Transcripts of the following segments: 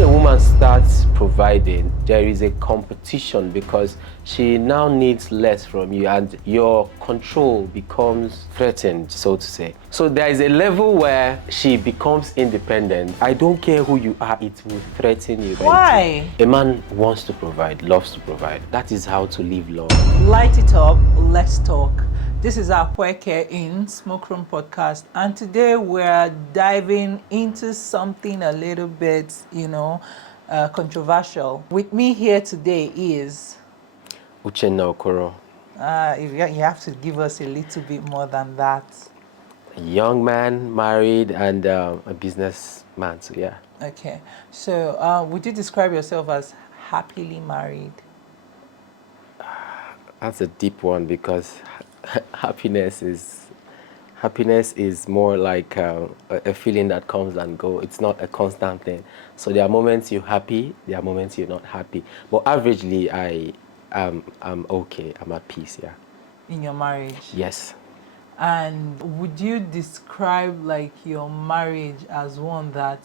a woman starts providing, there is a competition because she now needs less from you and your control becomes threatened, so to say. So there is a level where she becomes independent. I don't care who you are, it will threaten you. Why? A man wants to provide, loves to provide. That is how to live long. Light it up, let's talk. This is our Kweke in Smoke Room podcast, and today we're diving into something a little bit, controversial. With me here today is Uchenna Okoro. you have to give us a little bit more than that. A young man, married, and a businessman, so yeah. Okay, so would you describe yourself as happily married? That's a deep one because happiness is more like a feeling that comes and goes. It's not a constant thing. So there are moments you're happy, there are moments you're not happy. But averagely, I'm okay. I'm at peace. Yeah. In your marriage? Yes. And would you describe like your marriage as one that,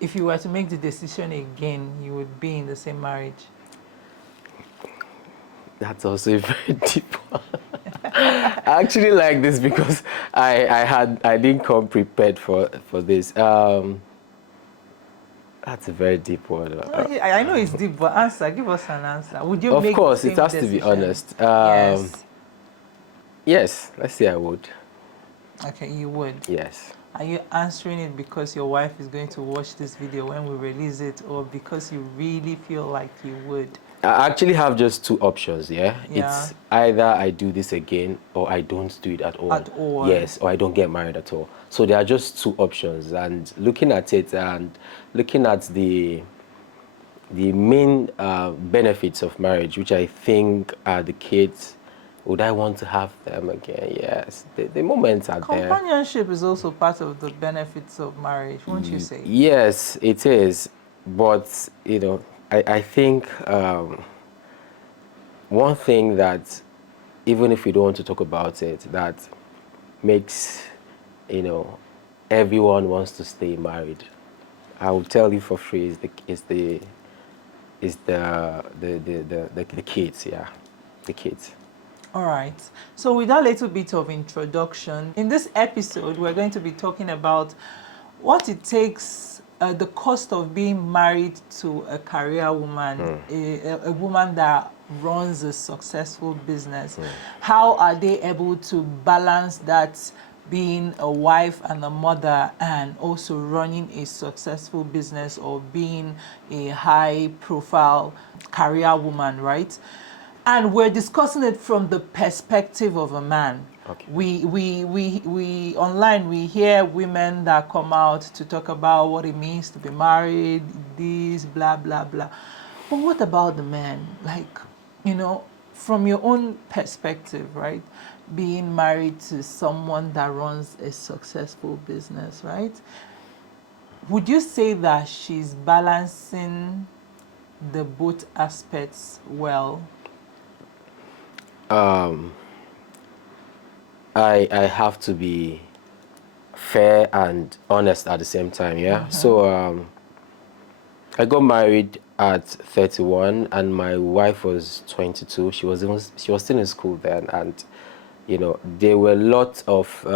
if you were to make the decision again, you would be in the same marriage? That's also a very deep one. I actually like this because I didn't come prepared for this. That's a very deep one. I know it's deep, but give us an answer. Would you Of make course, the it same has to be decision? honest. Yes. Yes, let's say I would. Okay, you would. Yes. Are you answering it because your wife is going to watch this video when we release it, or because you really feel like you would? I actually have just two options, yeah? Yeah. It's either I do this again or I don't do it at all. At all. Yes, or I don't get married at all. So there are just two options, and looking at it and looking at the main benefits of marriage, which I think are the kids. Would I want to have them again? Yes. The moments are there. Companionship is also part of the benefits of marriage, won't you say? Yes, it is. But, I think one thing that, even if we don't want to talk about it, that makes, everyone wants to stay married. I will tell you for free is the kids, yeah, the kids. All right. So with that little bit of introduction, in this episode, we're going to be talking about what it takes, the cost of being married to a career woman, a woman that runs a successful business. How are they able to balance that, being a wife and a mother and also running a successful business, or being a high profile career woman, right? And we're discussing it from the perspective of a man. Okay. We online, we hear women that come out to talk about what it means to be married, this, blah, blah, blah. But what about the man? Like, from your own perspective, right? Being married to someone that runs a successful business, right? Would you say that she's balancing the both aspects well? I have to be fair and honest at the same time, yeah? So I got married at 31 and my wife was 22. She was still in school then, and there were lots of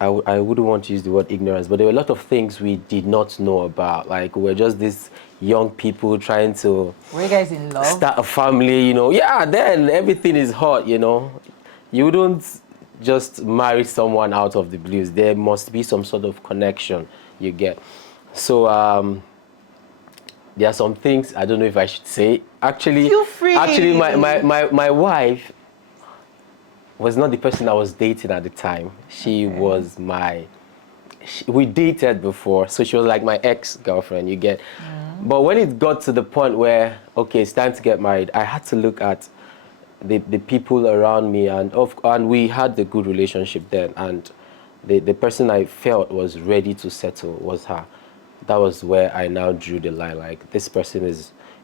I wouldn't want to use the word ignorance, but there were a lot of things we did not know about. Like, we were just these young people trying to Were you guys in love? start a family, Yeah, then everything is hot, You wouldn't just marry someone out of the blues. There must be some sort of connection you get. So there are some things I don't know if I should say. Actually, Feel free. Actually, my wife was not the person I was dating at the time. She was we dated before, so she was like my ex-girlfriend, you get. But when it got to the point where, okay, it's time to get married, I had to look at the people around me, and we had a good relationship then, and the person I felt was ready to settle was her. That was where I now drew the line, like, this person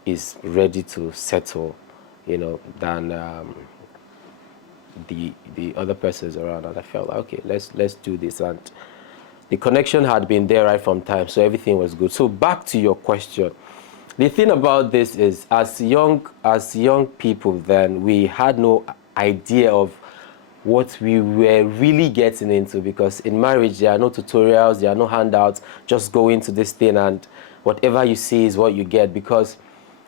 is ready to settle, than the other persons around, and I felt like, okay, let's do this. And The connection had been there right from time, so everything was good. So back to your question. The thing about this is, as young people, then we had no idea of what we were really getting into, because in marriage there are no tutorials, there are no handouts. Just go into this thing and whatever you see is what you get. Because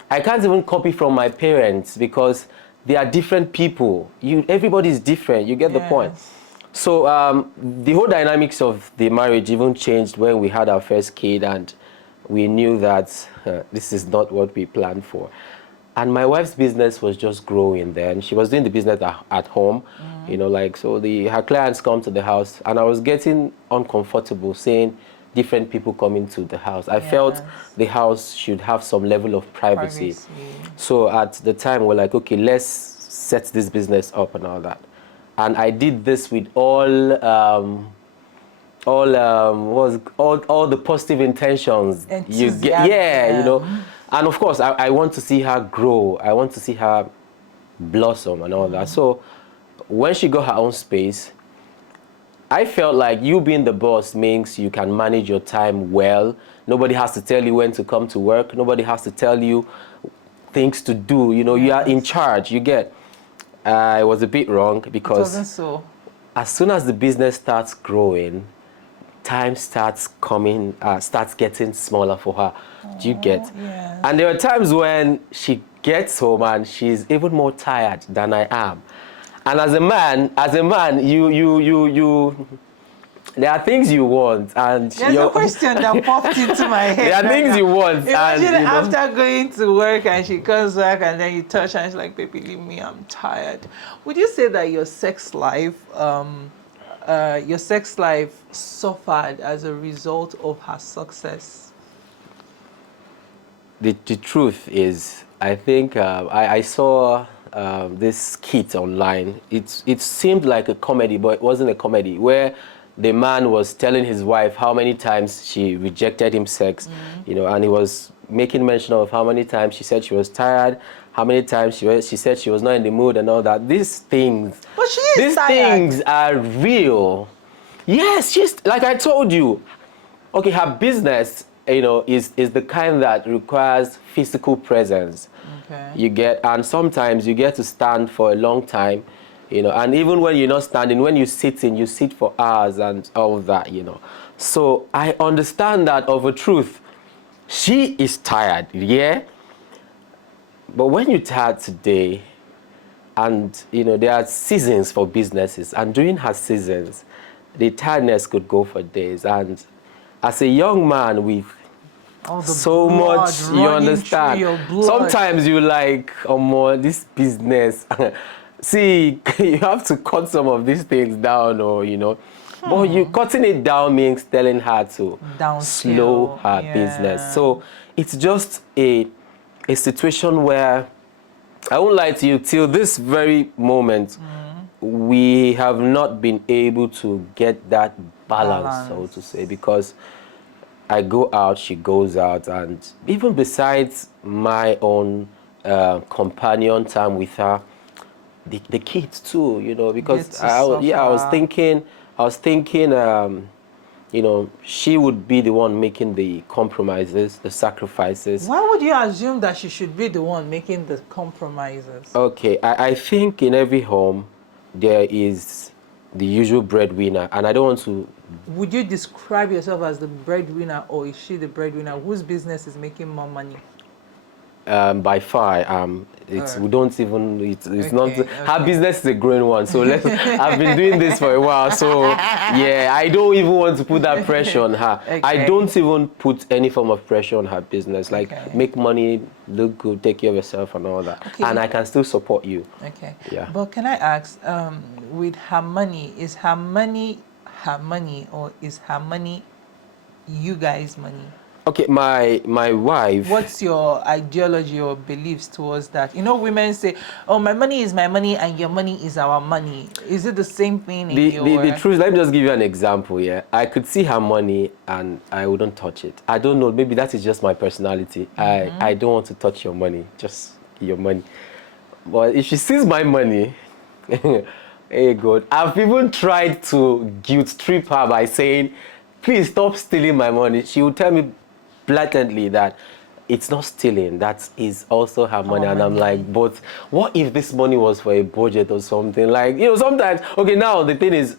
I can't even copy from my parents, because they are different people. Everybody is different. You get the point. Yes. So the whole dynamics of the marriage even changed when we had our first kid, and we knew that this is not what we planned for. And my wife's business was just growing then. She was doing the business at home, so her clients come to the house, and I was getting uncomfortable seeing different people coming to the house. I felt the house should have some level of privacy. So at the time, we're like, okay, let's set this business up and all that. And I did this with all the positive intentions you get. And of course, I want to see her grow. I want to see her blossom and all that. So when she got her own space, I felt like you being the boss means you can manage your time well. Nobody has to tell you when to come to work. Nobody has to tell you things to do. You are in charge. You get. I was a bit wrong, because it wasn't so. As soon as the business starts growing, time starts getting smaller for her. Do you get? Yes. And there are times when she gets home and she's even more tired than I am. And as a man, you there are things you want, and there's a question that popped into my head. There are things you want. Imagine after going to work and she comes back and then you touch her and she's like, baby, leave me, I'm tired. Would you say that your sex life suffered as a result of her success? The truth is, I think I saw this skit online. It seemed like a comedy, but it wasn't a comedy, where the man was telling his wife how many times she rejected him sex, and he was making mention of how many times she said she was tired, how many times she said she was not in the mood and all that. These things are real. Yes, she's, like I told you, okay, her business, is the kind that requires physical presence. Okay. You get, and sometimes you get to stand for a long time. And even when you're not standing, when you're sitting, you sit for hours and all of that, So I understand that of a truth. She is tired, yeah? But when you're tired today, and, there are seasons for businesses, and during her seasons, the tiredness could go for days. And as a young man with so much, you understand, sometimes you like, this business. See, you have to cut some of these things down, But you cutting it down means telling her to slow her business. So it's just a situation where, I won't lie to you, till this very moment, we have not been able to get that balance, so to say, because I go out, she goes out, and even besides my own companion time with her, the kids too, because I was thinking, she would be the one making the compromises, the sacrifices. Why would you assume that she should be the one making the compromises? Okay, I think in every home there is the usual breadwinner, and I don't want to. Would you describe yourself as the breadwinner, or is she the breadwinner whose business is making more money? By far, we don't even. It's not. Her business is a growing one, so I've been doing this for a while, so yeah, I don't even want to put that pressure on her. I don't even put any form of pressure on her business. Like, make money, look good, take care of yourself, and all that, and I can still support you. Okay. Yeah. But can I ask, with her money, is her money her money, or is her money you guys' money? Okay, my wife. What's your ideology or beliefs towards that? Women say, "Oh, my money is my money, and your money is our money." Is it the same thing? The truth. Let me just give you an example. Yeah, I could see her money and I wouldn't touch it. I don't know. Maybe that is just my personality. I don't want to touch your money. Just your money. But if she sees my money, hey God, I've even tried to guilt trip her by saying, please stop stealing my money. She would tell me blatantly that it's not stealing, that is also her money. And I'm like, but what if this money was for a budget or something? Like, sometimes, okay, now the thing is,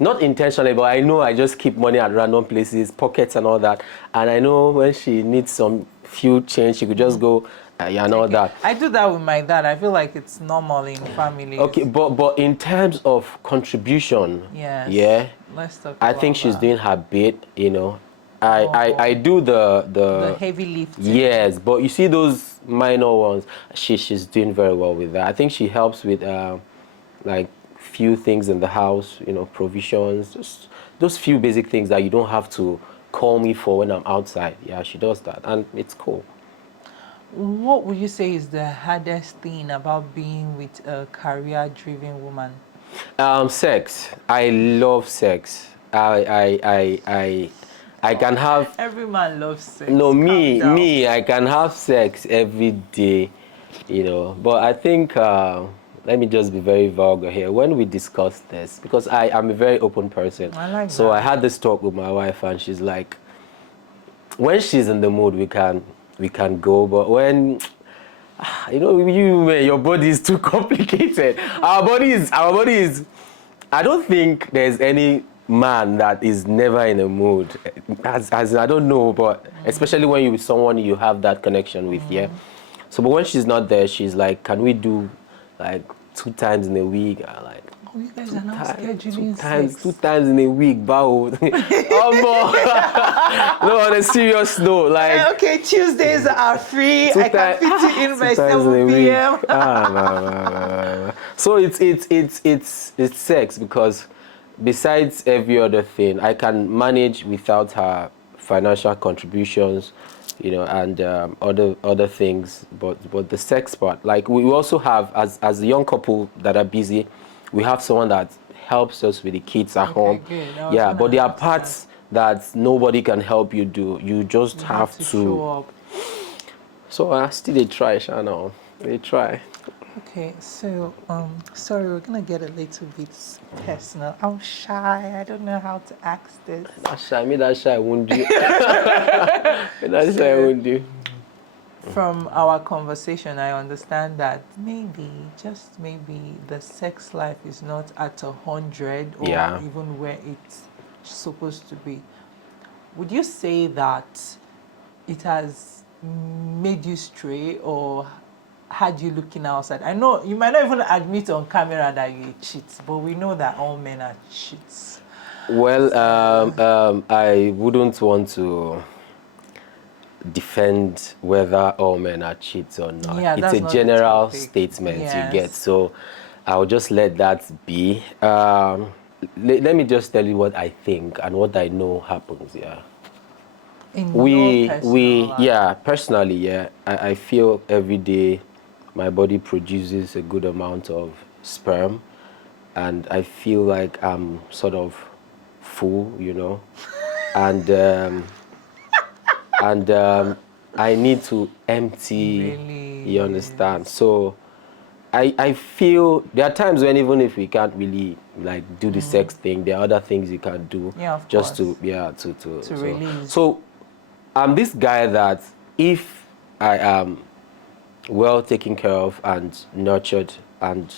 not intentionally, but I know I just keep money at random places, pockets and all that. And I know when she needs some few change, she could just go, and all that. I do that with my dad. I feel like it's normal in families. Okay, but in terms of contribution, Yes. yeah, Let's talk I about think she's that. doing her bit, I do The heavy lifting. yes, but you see those minor ones, she's doing very well with that. I think she helps with like few things in the house, provisions, just those few basic things that you don't have to call me for when I'm outside. Yeah, she does that, and it's cool. What would you say is the hardest thing about being with a career-driven woman? Sex. I love sex. I can have. Every man loves sex. No, Calm down. me. I can have sex every day, But I think let me just be very vulgar here. When we discuss this, because I am a very open person, I like so that. I had this talk with my wife, and she's like, when she's in the mood, we can go, but when you man, your body is too complicated. Our body is. I don't think there's any man that is never in a mood. As I don't know, but especially when you're with someone you have that connection with, yeah. So, but when she's not there, she's like, "Can we do like 2 times in a week?" I'm like, Oh, you guys are now scheduling sex. 2 times in a week, bow. No, on a serious note, like. Okay, Tuesdays are free. I can fit it in by 2 times in a 7 week. p.m. No. So it's sex, because besides every other thing, I can manage without her financial contributions, and other things. But the sex part, like we also have as a young couple that are busy, we have someone that helps us with the kids at home. Good. Yeah, but there are parts that nobody can help you do. You just have to show up. So I still they try, Shana. They try. Okay, so sorry, we're gonna get a little bit personal. I'm shy. I don't know how to ask this. That shy won't do. That shy won't do. From our conversation, I understand that just maybe, the sex life is not at 100 or even where it's supposed to be. Would you say that it has made you stray or had you looking outside? I know you might not even admit on camera that you cheat, but we know that all men are cheats. Well, I wouldn't want to defend whether all men are cheats or not. Yeah, it's a general statement you get, so I'll just let that be. Let me just tell you what I think and what I know happens. Yeah. Personally, yeah, I feel every day my body produces a good amount of sperm, and I feel like I'm sort of full, and I need to empty. Really? You understand? So I feel there are times when even if we can't really like do the sex thing, there are other things you can do just to release. So I'm this guy that if I am well taken care of and nurtured and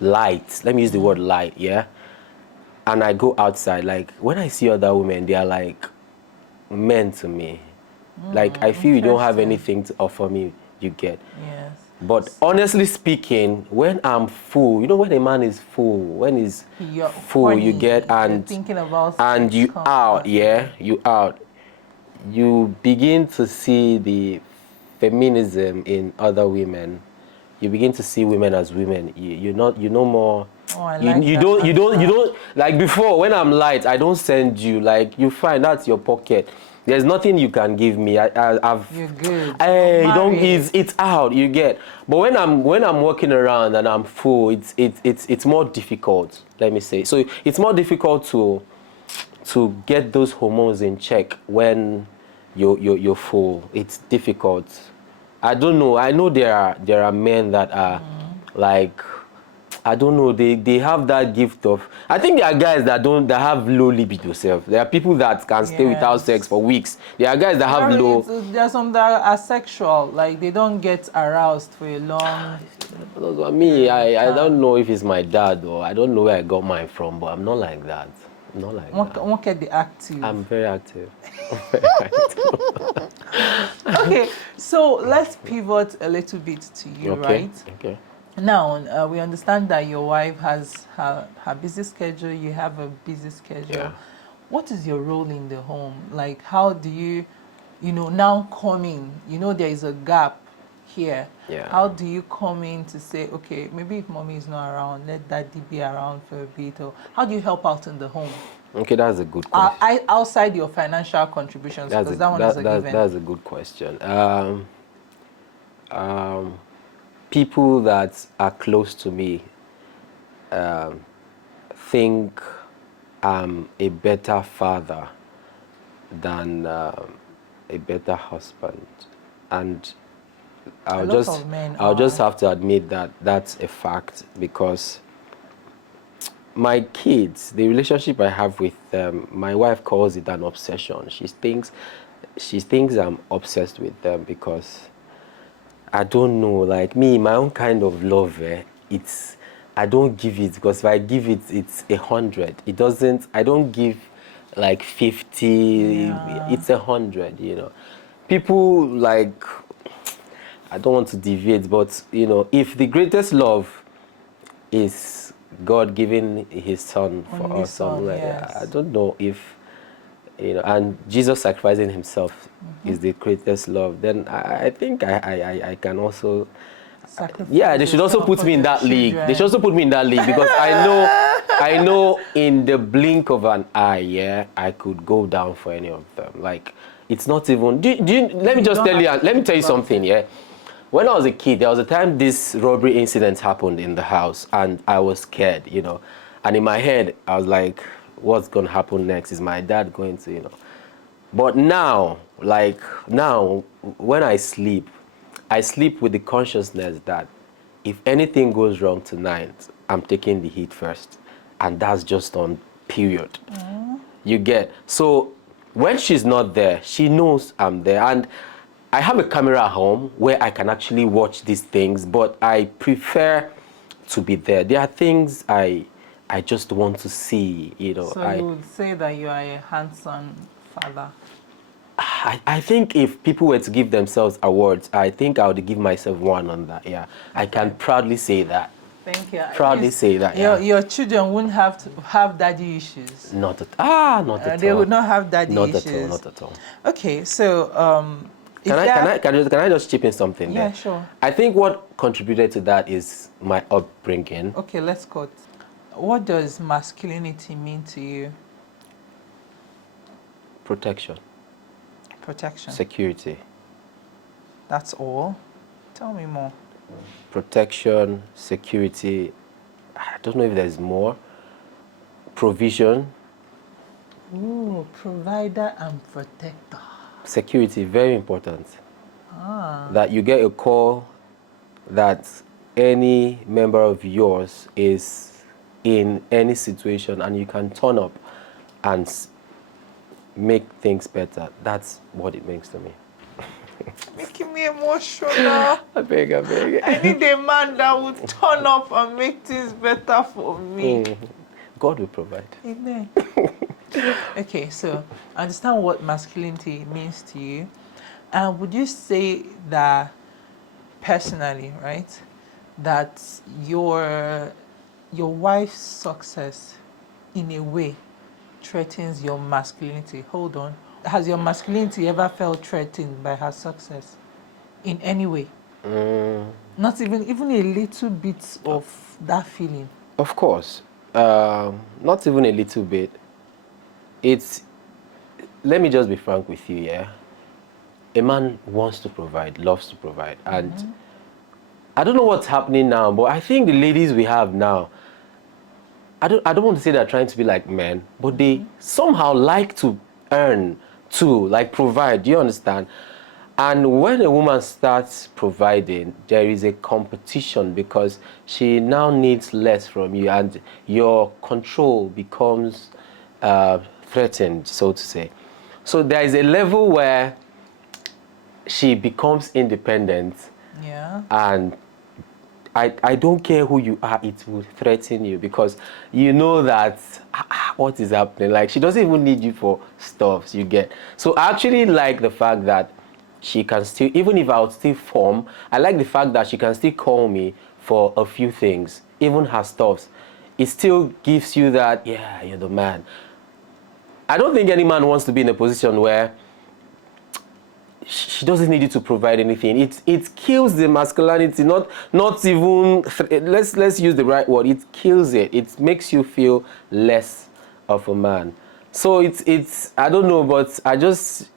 light, let me use the word light, yeah, and I go outside, like when I see other women, they are like men to me. Like I feel you don't have anything to offer me, you get. Yes. But honestly speaking, when I'm full, when a man is full, when he's full, you get, and thinking about and you out, you out. You begin to see the feminism in other women. You begin to see women as women. You know more. Oh, I you, like you that don't you don't you answer. don't like before when I'm light, I don't send you, like you find that's your pocket. There's nothing you can give me. I've You're good. It's out, you get. But when I'm walking around and I'm full, it's more difficult, let me say. So it's more difficult to get those hormones in check when you're full. It's difficult. I don't know. I know there are men that are like I don't know. They have that gift of. I think there are guys that have low libido self. There are people that can stay without sex Yes. for weeks. There are guys that have Very, low. there are some that are asexual, like they don't get aroused for a long Me, period of I time. don't know if it's my dad or I don't know where I got mine from, but I'm not like that. I'm not like that. Won't get the active. I'm very active. I'm very active. Okay, so let's pivot a little bit to you, Okay. right? Okay. Now, we understand that your wife has her busy schedule, you have a busy schedule. Yeah. What is your role in the home? Like, how do you, now come in? There is a gap here. Yeah. How do you come in to say, okay, maybe if mommy is not around, let daddy be around for a bit? Or how do you help out in the home? Okay, that's a good question. Outside your financial contributions, because that one is a given. That's a good question. People that are close to me think I'm a better father than a better husband, and A lot of men I'll just are. have to admit that that's a fact because my kids, the relationship I have with them, my wife calls it an obsession. She thinks I'm obsessed with them because I don't know, like me, my own kind of love, I don't give it because if I give it, it's 100. It doesn't, I don't give like 50, Yeah. it's 100, People like, I don't want to deviate, but if the greatest love is God giving his son for Only us, something son, like that, I yes. don't know if and Jesus sacrificing himself is the greatest love, then I think I can also, yeah, Sacrifice they should also yourself put for me in the that league. They should children. also put me in that league because I know in the blink of an eye, yeah, I could go down for any of them. Like, it's not even, let me You just don't tell you, have to let me think tell you about something, it. yeah. When I was a kid, there was a time this robbery incident happened in the house and I was scared, And in my head, I was like, what's going to happen next? Is my dad going to, But now, when I sleep with the consciousness that if anything goes wrong tonight, I'm taking the heat first. And that's just on period. You get. So when she's not there, she knows I'm there. And I have a camera at home where I can actually watch these things, but I prefer to be there. There are things I just want to see, So you would say that you are a handsome father. I think if people were to give themselves awards, I think I would give myself one on that. Yeah, I can Okay. proudly say that. Thank you. At Proudly least say that. Yeah. your children wouldn't have to have daddy issues. Not at They all. would not have daddy Not at all. issues. Not at all. Okay, so Can if I can that, I can I just chip in something there? yeah, sure. I think what contributed to that is my upbringing. Okay, let's cut. What does masculinity mean to you? Protection, Protection. security, That's all. Tell me more. protection, security. I don't know if there's more. Provision, Ooh, provider and protector. security, very important. Ah. That you get a call that any member of yours is in any situation and you can turn up and make things better. That's what it means to me. Making me emotional. I beg. I need a man that would turn up and make things better for me. God will provide. Amen. Okay, so I understand what masculinity means to you. And would you say that personally, right, that your wife's success in a way threatens your masculinity? Hold on. Has your masculinity ever felt threatened by her success in any way? Not even a little bit of that feeling. Of course. Not even a little bit. Let me just be frank with you, yeah? A man wants to provide, loves to provide. And I don't know what's happening now, but I think the ladies we have now, I don't want to say they're trying to be like men, but they somehow like to earn too, like provide. Do you understand? And when a woman starts providing, there is a competition because she now needs less from you, and your control becomes threatened, so to say. So there is a level where she becomes independent, Yeah. and I don't care who you are, it will threaten you because you know that what is happening. Like, she doesn't even need you for stuffs, you get. So I actually like the fact that she can still, even if I would still form, I like the fact that she can still call me for a few things, even her stuffs. It still gives you that, yeah, you're the man. I don't think any man wants to be in a position where she doesn't need you to provide anything. It kills the masculinity. Not even let's use the right word. It kills it. It makes you feel less of a man. So it's I don't know, but I just,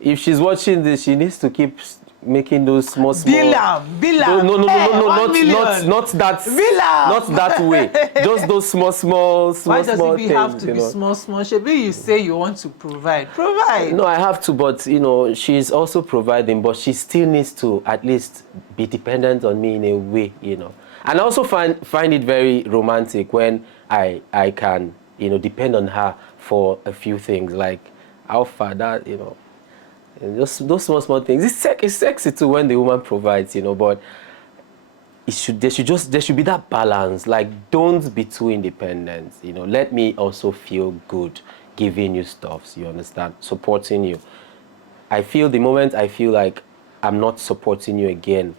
if she's watching this, she needs to keep making those small Bill am. no, Hey, no, 1 million. not that, Bill am. not that way. Just those Why does small it have things, to you be know. small, small? Shebi, you say you want to provide. Provide. No, I have to, but you know, she's also providing, but she still needs to at least be dependent on me in a way, you know. And I also find it very romantic when I can, you know, depend on her for a few things, like how far that, you know, and just those small things. It's sexy too when the woman provides, you know, but there should be that balance. Like, don't be too independent, you know. Let me also feel good giving you stuffs, you understand, supporting you. I feel the moment I feel like I'm not supporting you again,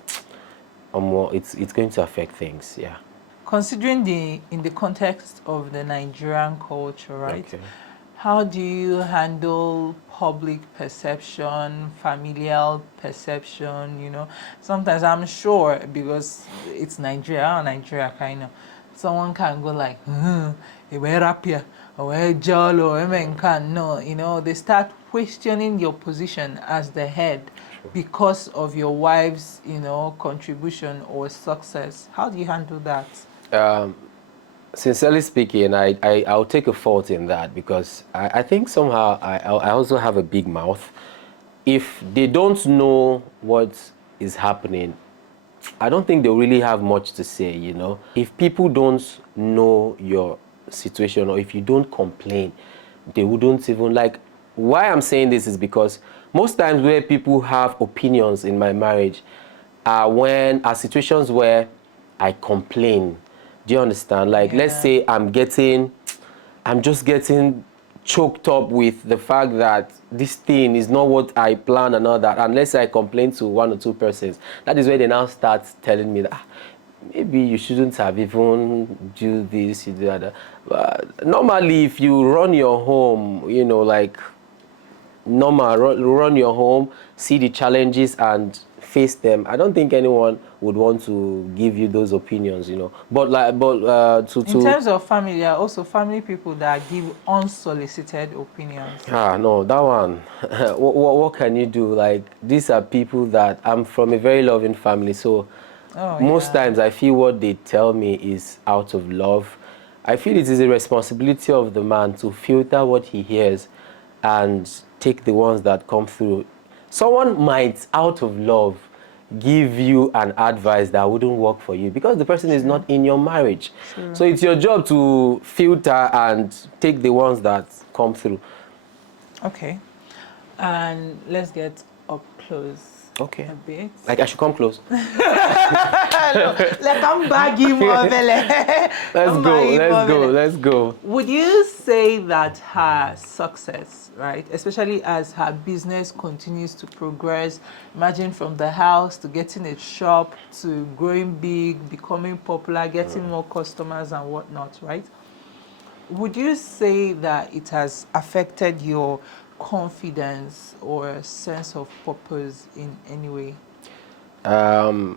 it's going to affect things. Yeah. Considering in the context of the Nigerian culture, right? Okay. How do you handle public perception, familial perception? You know, sometimes I'm sure because it's Nigeria kind of. Someone can go like, we're rapia, or we're jollo, or can no. You know, they start questioning your position as the head because of your wife's, you know, contribution or success. How do you handle that? Sincerely speaking, I'll take a fault in that because I think somehow I also have a big mouth. If they don't know what is happening, I don't think they'll really have much to say, you know. If people don't know your situation, or if you don't complain, they wouldn't even like. Why I'm saying this is because most times where people have opinions in my marriage are situations where I complain. Do you understand? Like, let's Yeah. say I'm just getting choked up with the fact that this thing is not what I planned and all that. Unless I complain to one or two persons, that is where they now start telling me that maybe you shouldn't have even do this, you do that. But normally, if you run your home, you know, like normal, run your home, see the challenges and face them. I don't think anyone would want to give you those opinions, you know. But In terms of family, there are also family people that give unsolicited opinions. no, that one. What can you do? Like, these are people that, I'm from a very loving family, so Oh, most yeah. times I feel what they tell me is out of love. I feel it is a responsibility of the man to filter what he hears and take the ones that come through. Someone might, out of love, give you an advice that wouldn't work for you because the person is not in your marriage. True. So it's your job to filter and take the ones that come through. Okay. And let's get up close Okay. a bit. Like, I should come close. Like I'm bagging more. Let's go. Would you say that her success, right, especially as her business continues to progress, imagine from the house to getting a shop to growing big, becoming popular, getting more customers and whatnot, right? Would you say that it has affected your confidence or sense of purpose in any way? No,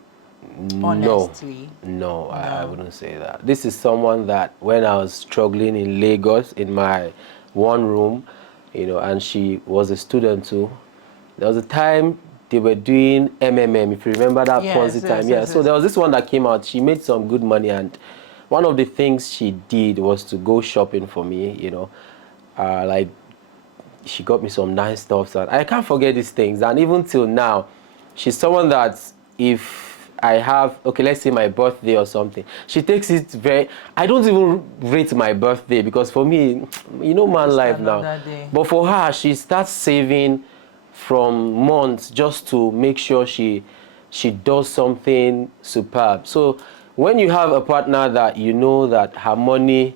Honestly, I no. wouldn't say that. This is someone that when I was struggling in Lagos in my one room, you know, and she was a student too. There was a time they were doing MMM, if you remember that Yes, Ponzi time. Yeah, yes, so yes. there was this one that came out. She made some good money, and one of the things she did was to go shopping for me, you know, like she got me some nice stuff, and I can't forget these things. And even till now, she's someone that if I have, okay, let's say my birthday or something, she takes it very, I don't even rate my birthday because for me, you know, man Just life now. another day. But for her, she starts saving from months just to make sure she does something superb. So when you have a partner that you know that her money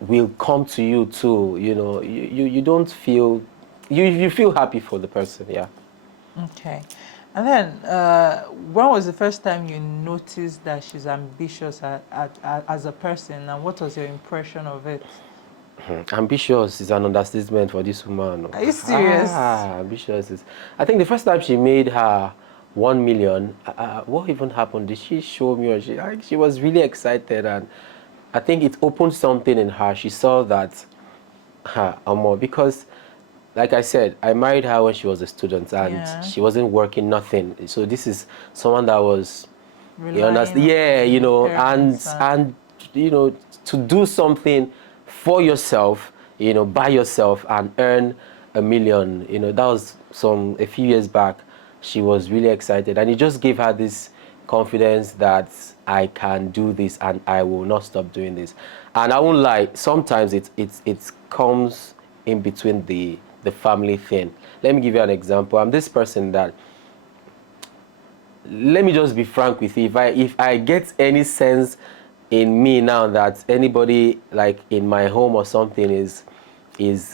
will come to you too, you know, you don't feel, you feel happy for the person, yeah. Okay. And then, when was the first time you noticed that she's ambitious as a person, and what was your impression of it? Ambitious is an understatement for this woman. Are you serious? Ambitious is. I think the first time she made her 1 million, what even happened? Did she show me, or she was really excited, and I think it opened something in her. She saw that, because, like I said, I married her when she was a student, and Yeah. she wasn't working nothing. So this is someone that was, you Relying understand? on Yeah, you know, parents and you know, to do something for yourself, you know, by yourself and earn 1 million, you know, that was a few years back. She was really excited, and it just gave her this confidence that I can do this and I will not stop doing this. And I won't lie, sometimes it comes in between the family thing. Let me give you an example. I'm this person that, let me just be frank with you. If I get any sense in me now that anybody like in my home or something is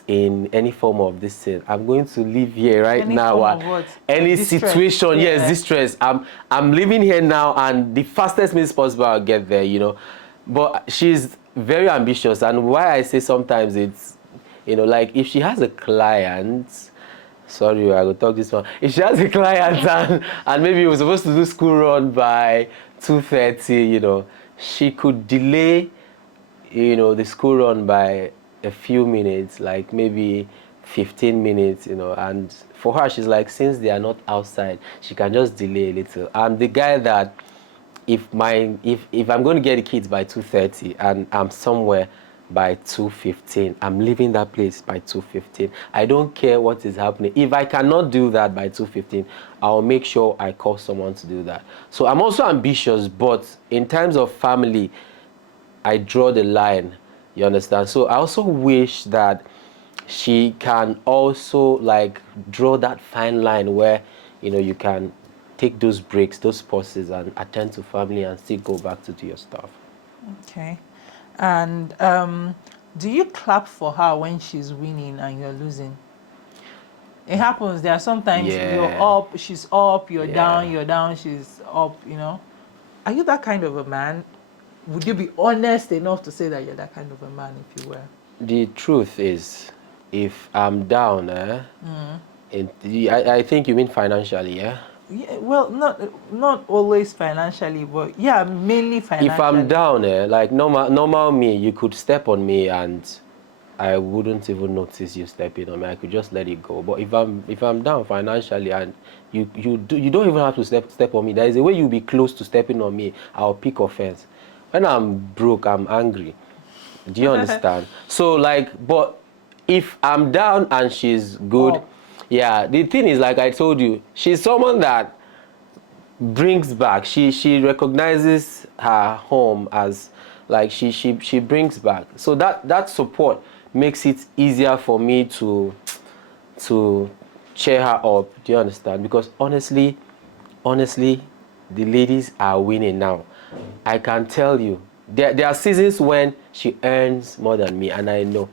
in any form of this thing, I'm going to live here right Any now. form of what? Any Distress. situation, Yeah. yes, distress. I'm living here now, and the fastest means possible I'll get there. You know, but she's very ambitious, and why I say sometimes it's, you know, like if she has a client. Sorry, I will talk this one. If she has a client and maybe we're supposed to do school run by 2:30, you know, she could delay, you know, the school run by a few minutes, like maybe 15 minutes, you know, and for her, she's like, since they are not outside, she can just delay a little. I'm the guy that if I'm going to get the kids by 2:30 and I'm somewhere by 2:15, I'm leaving that place by 2:15. I don't care what is happening. If I cannot do that by 2:15, I'll make sure I call someone to do that. So I'm also ambitious, but in terms of family, I draw the line. You understand? So I also wish that she can also like draw that fine line where, you know, you can take those breaks, those pauses, and attend to family and still go back to do your stuff. Okay. And do you clap for her when she's winning and you're losing? It happens. There are sometimes you're Yeah. up, she's up, you're Yeah. down, she's up, you know. Are you that kind of a man? Would you be honest enough to say that you're that kind of a man if you were? The truth is, if I'm down, I think you mean financially, yeah? Yeah, well, not always financially, but yeah, mainly financially. If I'm down, like normal me, you could step on me and I wouldn't even notice you stepping on me. I could just let it go. But if I'm down financially and you don't even have to step on me. There is a way you'll be close to stepping on me. I'll pick offense. When I'm broke, I'm angry. Do you understand? So like, but if I'm down and she's good, Up. yeah. The thing is, like I told you, she's someone that brings back. She recognizes her home as like she brings back. So that support makes it easier for me to cheer her up. Do you understand? Because honestly, the ladies are winning now. I can tell you, there are seasons when she earns more than me, and I know.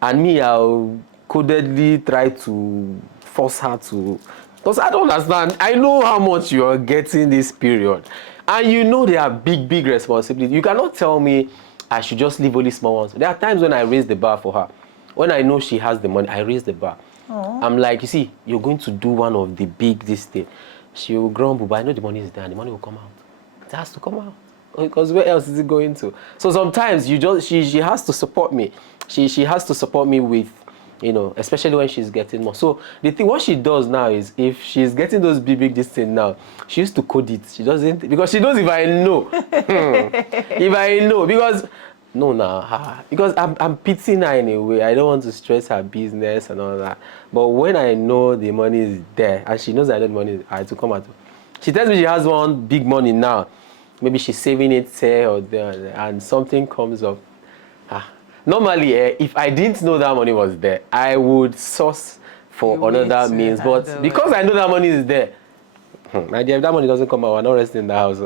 And me, I'll codedly try to force her to, because I don't understand. I know how much you are getting this period, and you know there are big responsibilities. You cannot tell me I should just leave only small ones. There are times when I raise the bar for her. When I know she has the money, I raise the bar. I'm like, you see, you're going to do one of the big this thing. She will grumble, but I know the money is there and the money will come out. It has to come out. Because where else is it going to? So sometimes she has to support me. She has to support me with, you know, especially when she's getting more. So the thing, what she does now is, if she's getting those big this thing now, she used to code it. She doesn't, because she knows if I know, if I know, because No, nah, because I'm pitying her in a way. I don't want to stress her business and all that. But when I know the money is there, and she knows I know the money, I have to come out. She tells me she has one big money now. Maybe she's saving it here or there, and something comes up. Ah. Normally, if I didn't know that money was there, I would source for You wait another to means. But handle because it. I know that money is there, my dear, if that money doesn't come out, we're not resting in the house.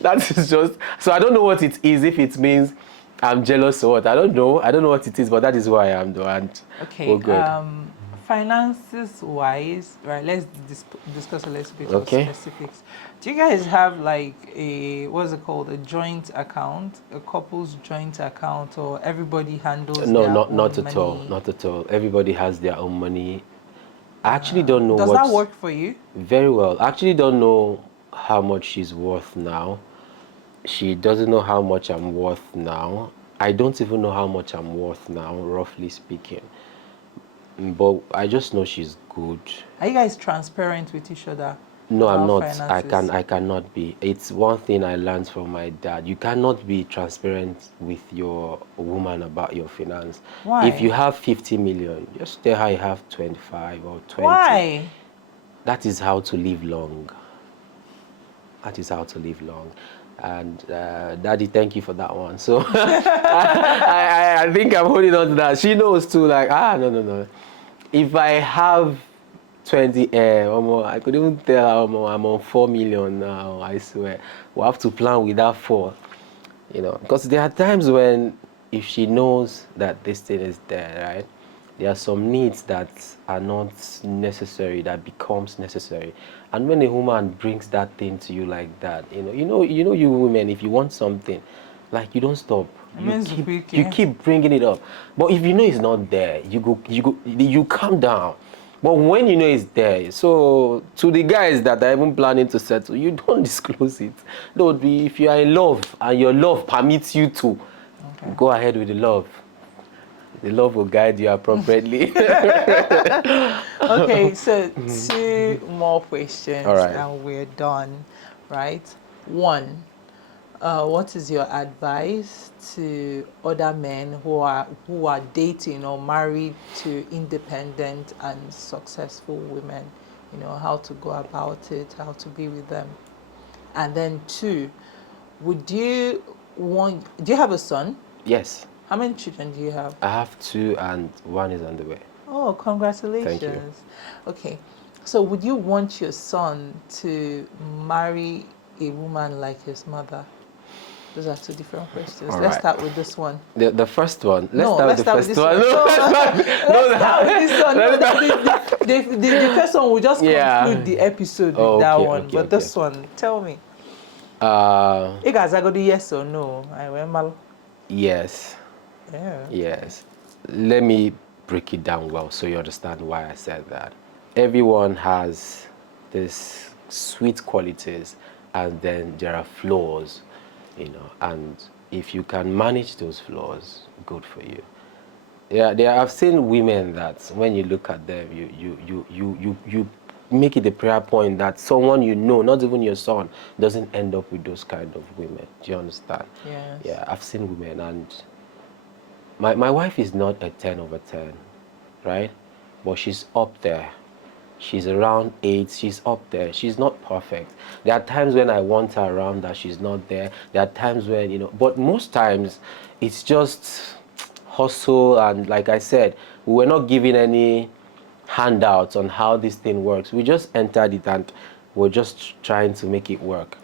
That is just, so I don't know what it is, if it means I'm jealous or what. I don't know. I don't know what it is, but that is who I am, though. And Okay. we're good. Finances wise, right? Let's discuss a little bit of Okay. specifics. Do you guys have like a what's it called, a joint account, a couple's joint account, or everybody handles No, their not own at all. money? Not at all. Everybody has their own money. I actually don't know Does that what's work for you? very well. I actually don't know how much she's worth now. She doesn't know how much I'm worth now. I don't even know how much I'm worth now, roughly speaking. But I just know she's good. Are you guys transparent with each other No, I'm about not. finances? I cannot be. It's one thing I learned from my dad. You cannot be transparent with your woman about your finance. If Why? you have 50 million, just tell her you have 25 or 20. Why? That is how to live long. That is how to live long. And Daddy, thank you for that one. So I think I'm holding on to that. She knows too, like, no. If I have 20 I could even tell her I'm on 4 million now, I swear. We'll have to plan with that 4. Because there are times when, if she knows that this thing is there, right, there are some needs that are not necessary that becomes necessary. And when a woman brings that thing to you like that, you women, if you want something, like, you don't stop. It means You speaking. keep bringing it up. But if you know it's not there, you calm down. But when you know it's there, so to the guys that are even planning to settle, you don't disclose it. Lord, if you are in love and your love permits you to, Okay. go ahead with the love. The love will guide you appropriately. Okay, so 2 more All questions right. and we're done, right? One, what is your advice to other men who are dating or married to independent and successful women? How to go about it, how to be with them. And then 2, do you have a son? Yes, How many children do you have? I have 2 and 1 is on the way. Oh, Thank you. congratulations. Okay. So would you want your son to marry a woman like his mother? Those are 2 different questions. All Let's right. start with this one. The first one. Let's No, start let's with the start with first this one. one. No, No, let's start with this one. No, let's start- the first one will just Yeah. conclude the episode with Oh, that okay, one. okay, But okay. this one, tell me. Uh, You guys are going to do yes or no? I remember. yes. Yeah. Yes. Let me break it down well so you understand why I said that. Everyone has this sweet qualities, and then there are flaws, and if you can manage those flaws, good for you. Yeah, I've seen women that when you look at them, you make it a prayer point that someone not even your son, doesn't end up with those kind of women. Do you understand? Yes. Yeah, I've seen women, and my wife is not a 10 over 10, right? But she's up there. She's around 8. She's up there. She's not perfect. There are times when I want her around that she's not there. There are times when, but most times it's just hustle. And like I said, we were not given any handouts on how this thing works. We just entered it and we're just trying to make it work.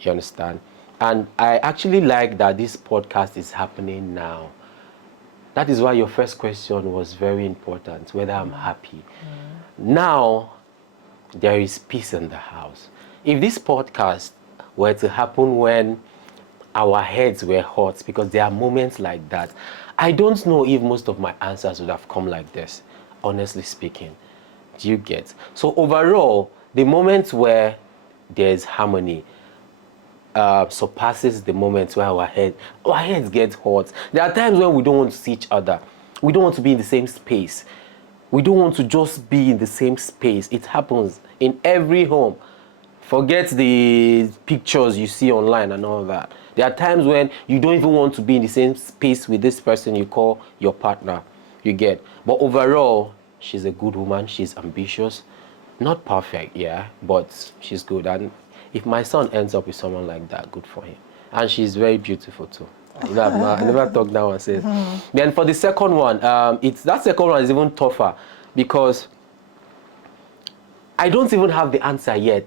You understand? And I actually like that this podcast is happening now. That is why your first question was very important, whether I'm happy. Now, there is peace in the house. If this podcast were to happen when our heads were hot, because there are moments like that, I don't know if most of my answers would have come like this, honestly speaking. Do you get? So overall, the moments where there's harmony surpasses the moments where our heads get hot. There are times when we don't want to see each other. We don't want to be in the same space. We don't want to just be in the same space. It happens in every home. Forget the pictures you see online and all that. There are times when you don't even want to be in the same space with this person you call your partner. You get. But overall, she's a good woman. She's ambitious. Not perfect, yeah, but she's good. And if my son ends up with someone like that, good for him. And she's very beautiful too. I never talk now and say. Then for the second one, that second one is even tougher because I don't even have the answer yet.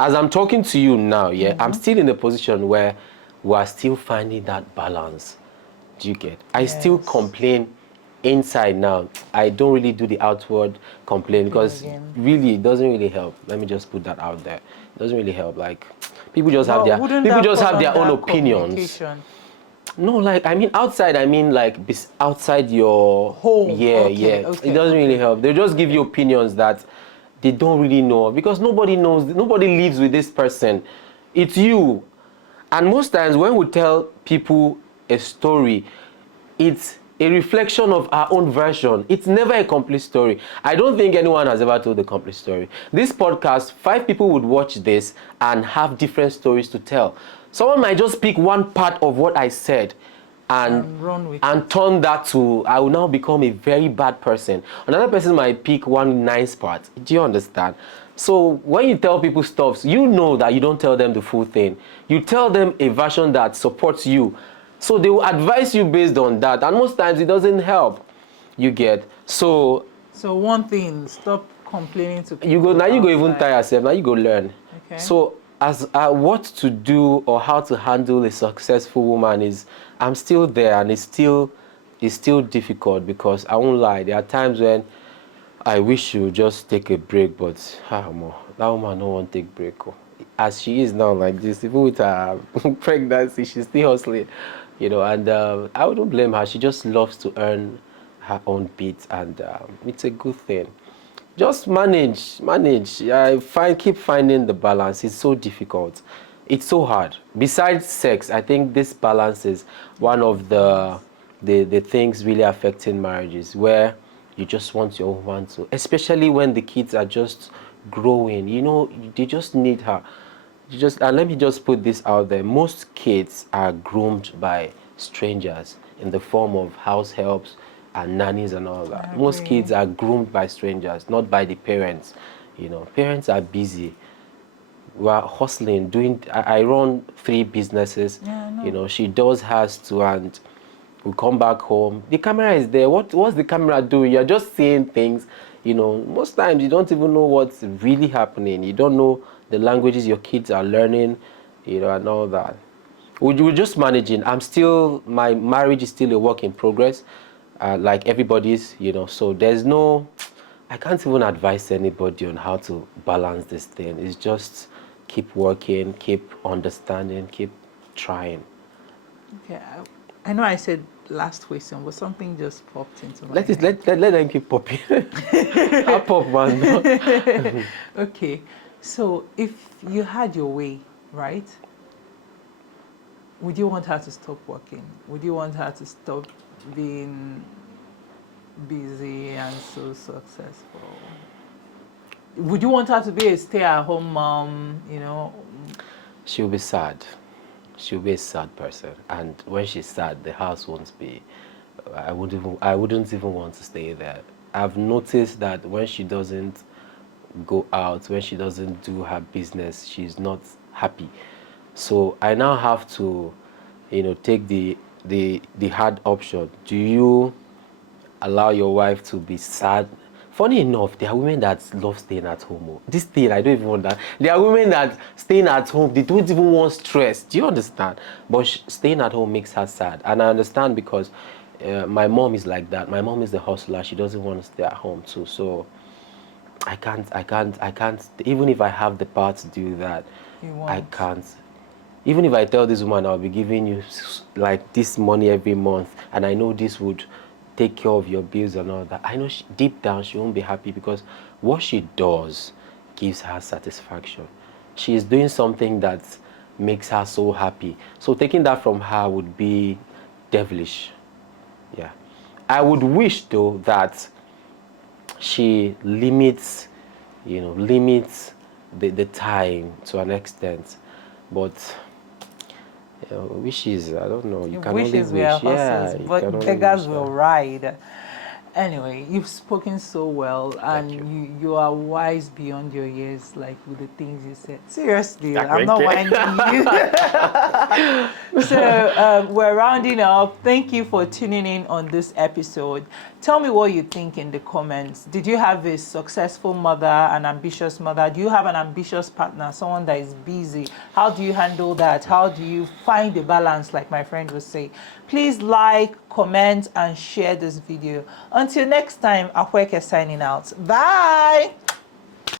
As I'm talking to you now, yeah, I'm still in a position where we are still finding that balance. Do you get? I still Yes. complain inside now. I don't really do the outward complaint because Again. really it doesn't really help. Let me just put that out there. It doesn't really help. Like But wouldn't people that just fall have their own under opinions. communication? No, like I mean outside. I mean like outside your Home. yeah, Okay, yeah. It okay, doesn't really okay. help. They just give you opinions that they don't really know because nobody knows. Nobody lives with this person. It's you. And most times when we tell people a story, it's a reflection of our own version. It's never a complete story. I don't think anyone has ever told a complete story. This podcast, 5 people would watch this and have different stories to tell. Someone might just pick one part of what I said And run with and it. turn that to I will now become a very bad person. Another person might pick one nice part. Do you understand? So when you tell people stuff, you know that you don't tell them the full thing. You tell them a version that supports you. So they will advise you based on that. And most times it doesn't help. You get. So So one thing, stop complaining to you go people now you go even outside. tire yourself. Now you go learn. Okay. So as what to do or how to handle a successful woman is I'm still there and it's still difficult because I won't lie. There are times when I wish you would just take a break, but that woman don't want to take break. Oh. As she is now like this, even with her pregnancy, she's still hustling, and I wouldn't blame her. She just loves to earn her own bit, and it's a good thing. Just manage. Keep finding the balance. It's so difficult. It's so hard. Besides sex, I think this balance is one of the things really affecting marriages, where you just want your woman to, especially when the kids are just growing. They just need her. And let me just put this out there. Most kids are groomed by strangers in the form of house helps and nannies and all that. I Most agree. kids are groomed by strangers, not by the parents. Parents are busy. We are hustling, doing. I run 3 businesses. Yeah, I know. She does hers too, and we come back home. The camera is there. What's the camera doing? You're just seeing things. Most times you don't even know what's really happening. You don't know the languages your kids are learning, and all that. We're just managing. My marriage is still a work in progress, like everybody's, so I can't even advise anybody on how to balance this thing. It's just keep working, keep understanding, keep trying. Okay. I know I said last question, but something just popped into my Let it head. let them keep popping. I pop man. Okay. So if you had your way, right? Would you want her to stop working? Would you want her to stop being busy and so successful? Would you want her to be a stay-at-home mom? She'll be sad. She'll be a sad person, and when she's sad, the house won't be. I wouldn't even want to stay there. I've noticed that when she doesn't go out, when she doesn't do her business, she's not happy. So I now have to, take the hard option. Do you allow your wife to be sad? Funny enough, there are women that love staying at home. Oh. This thing, I don't even want that. There are women that staying at home, they don't even want stress. Do you understand? But staying at home makes her sad. And I understand because my mom is like that. My mom is the hustler. She doesn't want to stay at home too. So I can't, even if I have the power to do that, You I won't. can't. Even if I tell this woman I'll be giving you like this money every month, and I know this would take care of your bills and all that, I know deep down she won't be happy because what she does gives her satisfaction. She is doing something that makes her so happy. So taking that from her would be devilish. Yeah. I would wish though that she limits the time to an extent, but Wishes, I don't know. You can only Wishes were wish. Yeah, horses, you can but only wish. beggars Yeah. will ride. Anyway, you've spoken so well, Thank and you. you are wise beyond your years, like with the things you said. Seriously, I'm not Okay. whining you. So we're rounding up. Thank you for tuning in on this episode. Tell me what you think in the comments. Did you have a successful mother, an ambitious mother? Do you have an ambitious partner, someone that is busy? How do you handle that? How do you find the balance, like my friend would say? Please like, comment, and share this video. Until next time, Akweke signing out. Bye.